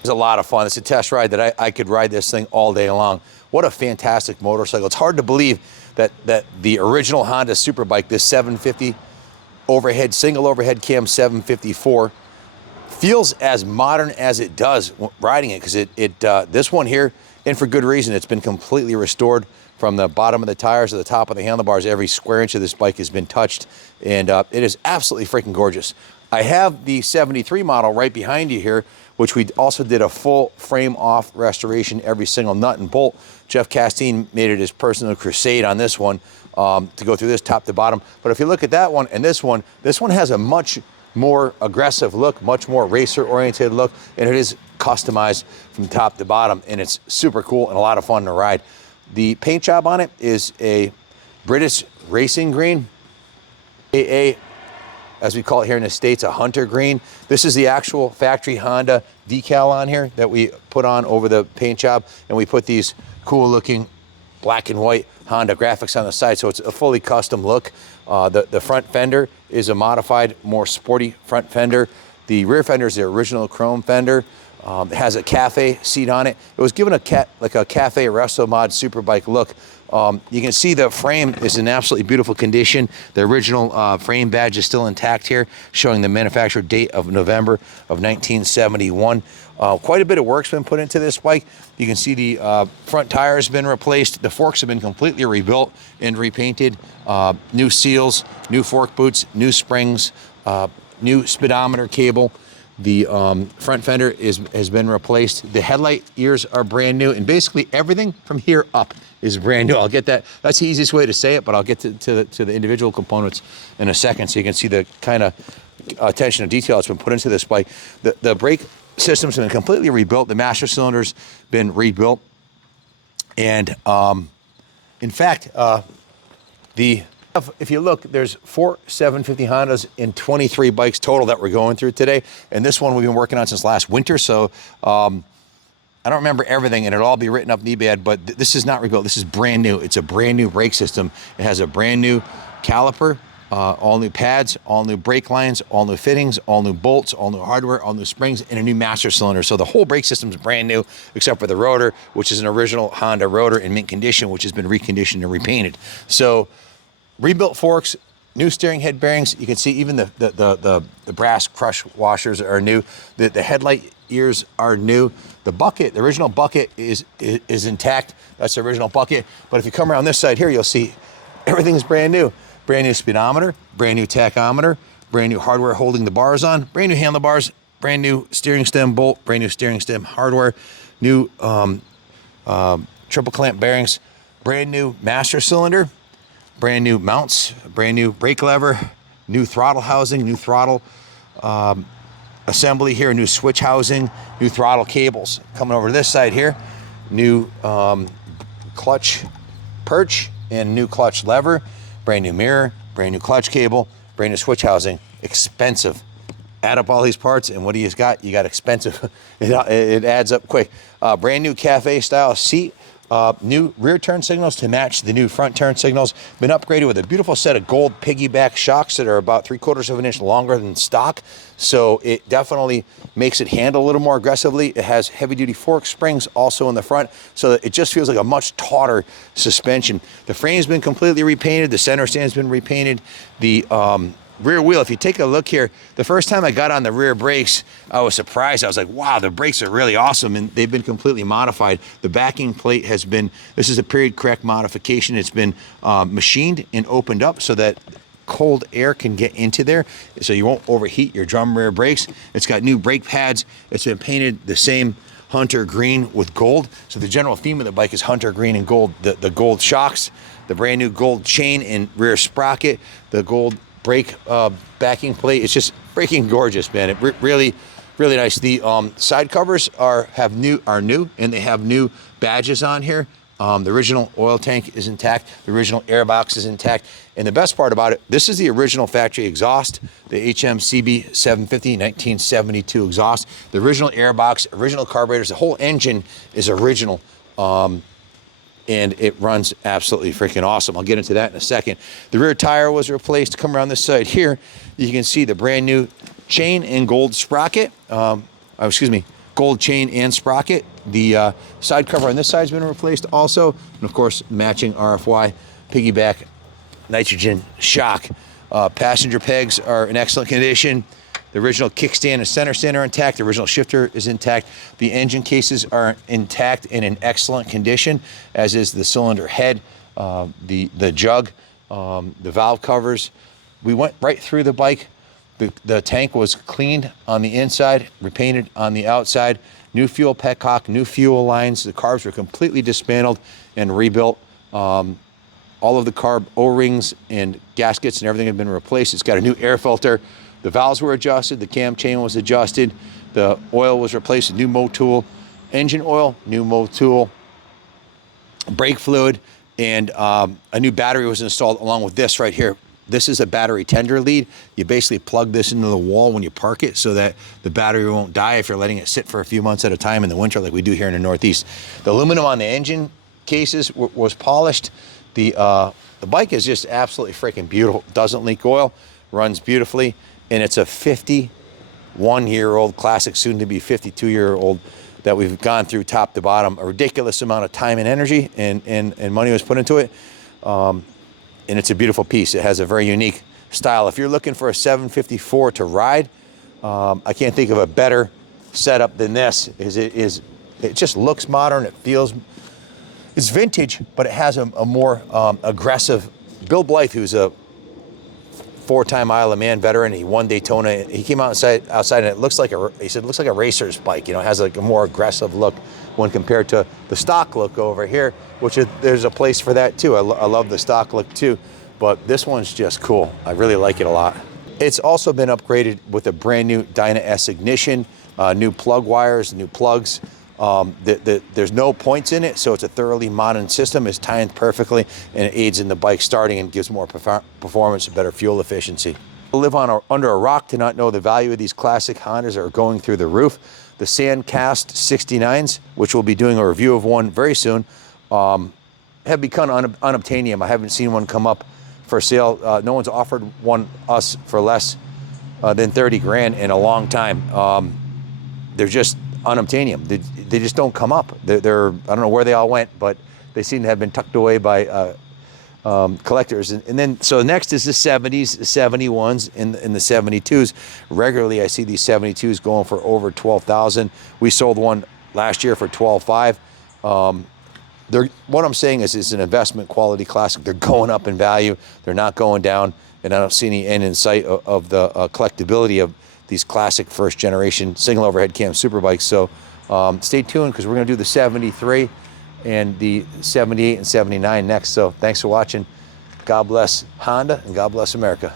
It's a lot of fun. It's a test ride that I could ride this thing all day long. What a fantastic motorcycle. It's hard to believe that the original Honda Superbike, this 750 overhead, single overhead cam 754, feels as modern as it does riding it, because this one here, and for good reason, it's been completely restored from the bottom of the tires to the top of the handlebars. Every square inch of this bike has been touched, and it is absolutely freaking gorgeous. I have the 73 model right behind you here, which we also did a full frame off restoration, every single nut and bolt. Jeff Castine made it his personal crusade on this one to go through this top to bottom. But if you look at that one and this one has a much more aggressive look, much more racer oriented look, and it is customized from top to bottom, and it's super cool and a lot of fun to ride. The paint job on it is a British racing green, AA, as we call it here in the States, a hunter green. This is the actual factory Honda decal on here that we put on over the paint job, and we put these cool looking black and white Honda graphics on the side, so it's a fully custom look. The front fender is a modified, more sporty front fender. The rear fender is the original chrome fender. It has a cafe seat on it. It was given a cafe resto mod superbike look. You can see the frame is in absolutely beautiful condition. The original frame badge is still intact here, showing the manufacturer date of November of 1971. Quite a bit of work's been put into this bike. You can see the front tire has been replaced. The forks have been completely rebuilt and repainted. New seals, new fork boots, new springs, new speedometer cable. The front fender has been replaced. The headlight ears are brand new, and basically everything from here up is brand new. I'll get that. That's the easiest way to say it, but I'll get to the individual components in a second, so you can see the kind of attention to detail that's been put into this bike. The brake system's been completely rebuilt. The master cylinder's been rebuilt, and in fact, if you look, there's 4 750 Hondas and 23 bikes total that we're going through today. And this one we've been working on since last winter. So I don't remember everything, and it'll all be written up in eBay, but this is not rebuilt. This is brand new. It's a brand new brake system. It has a brand new caliper, all new pads, all new brake lines, all new fittings, all new bolts, all new hardware, all new springs, and a new master cylinder. So the whole brake system is brand new, except for the rotor, which is an original Honda rotor in mint condition, which has been reconditioned and repainted. So rebuilt forks, new steering head bearings. You can see even the brass crush washers are new. The headlight ears are new. The bucket, the original bucket is intact. That's the original bucket. But if you come around this side here, you'll see everything's brand new. Brand new speedometer, brand new tachometer, brand new hardware holding the bars on, brand new handlebars, brand new steering stem bolt, brand new steering stem hardware, new triple clamp bearings, brand new master cylinder, brand new mounts, brand new brake lever, new throttle housing, new throttle assembly here, new switch housing, new throttle cables. Coming over to this side here, new clutch perch and new clutch lever, brand new mirror, brand new clutch cable, brand new switch housing. Expensive. Add up all these parts, and what do you got? You got expensive. It adds up quick. Brand new cafe style seat. New rear turn signals to match the new front turn signals. Been upgraded with a beautiful set of gold piggyback shocks that are about 3/4 of an inch longer than stock. So it definitely makes it handle a little more aggressively. It has heavy duty fork springs also in the front, so that it just feels like a much tauter suspension. The frame's been completely repainted. The center stand's been repainted. The rear wheel, if you take a look here, the first time I got on the rear brakes, I was surprised. I was like, wow, the brakes are really awesome, and they've been completely modified. The backing plate has been, this is a period correct modification. It's been machined and opened up so that cold air can get into there, so you won't overheat your drum rear brakes. It's got new brake pads. It's been painted the same hunter green with gold. So the general theme of the bike is hunter green and gold. The gold shocks, the brand new gold chain and rear sprocket, the gold brake backing plate. It's just freaking gorgeous, man. It really nice. The side covers are new, and they have new badges on here. The original oil tank is intact. The original airbox is intact. And the best part about it, this is the original factory exhaust, the CB750 1972 exhaust. The original airbox, original carburetors, the whole engine is original. And it runs absolutely freaking awesome. I'll get into that in a second. The rear tire was replaced. Come around this side here, you can see the brand new chain and gold sprocket. gold chain and sprocket. The side cover on this side's been replaced also, and of course matching RFY piggyback nitrogen shock. Passenger pegs are in excellent condition. The original kickstand and center stand are intact. The original shifter is intact. The engine cases are intact and in excellent condition, as is the cylinder head, the jug, the valve covers. We went right through the bike. The tank was cleaned on the inside, repainted on the outside. New fuel petcock, new fuel lines. The carbs were completely dismantled and rebuilt. All of the carb O-rings and gaskets and everything had been replaced. It's got a new air filter. The valves were adjusted. The cam chain was adjusted. The oil was replaced with new Motul engine oil, new Motul brake fluid, and a new battery was installed along with this right here. This is a battery tender lead. You basically plug this into the wall when you park it so that the battery won't die if you're letting it sit for a few months at a time in the winter like we do here in the Northeast. The aluminum on the engine cases was polished. The bike is just absolutely freaking beautiful. Doesn't leak oil, runs beautifully, and it's a 51-year-old classic, soon to be 52-year-old that we've gone through top to bottom. A ridiculous amount of time and energy and money was put into it. And it's a beautiful piece. It has a very unique style. If you're looking for a 754 to ride, I can't think of a better setup than this. It just looks modern. It feels, it's vintage, but it has a more aggressive. Bill Blythe, who's a 4-time Isle of Man veteran, he won Daytona. He came outside and it looks like he said it looks like a racer's bike. You know, it has like a more aggressive look when compared to the stock look over here, which there's a place for that too. I love the stock look too, but this one's just cool. I really like it a lot. It's also been upgraded with a brand new Dyna S ignition, new plug wires, new plugs. There's no points in it, so it's a thoroughly modern system. It's timed perfectly, and it aids in the bike starting and gives more performance and better fuel efficiency. To live under a rock to not know the value of these classic Hondas that are going through the roof. The Sandcast 69s, which we'll be doing a review of one very soon, have become unobtainium. I haven't seen one come up for sale. No one's offered us for less than 30 grand in a long time. They're just unobtainium. They just don't come up. They're I don't know where they all went, but they seem to have been tucked away by collectors. And then, so next is the 70s, the 71s, and the 72s. Regularly, I see these 72s going for over $12,000. We sold one last year for $12,500. What I'm saying is it's an investment quality classic. They're going up in value. They're not going down, and I don't see any end in sight of the collectability of these classic first generation single overhead cam superbikes. So stay tuned, because we're going to do the 73 and the 78 and 79 next. So thanks for watching. God bless Honda and God bless America.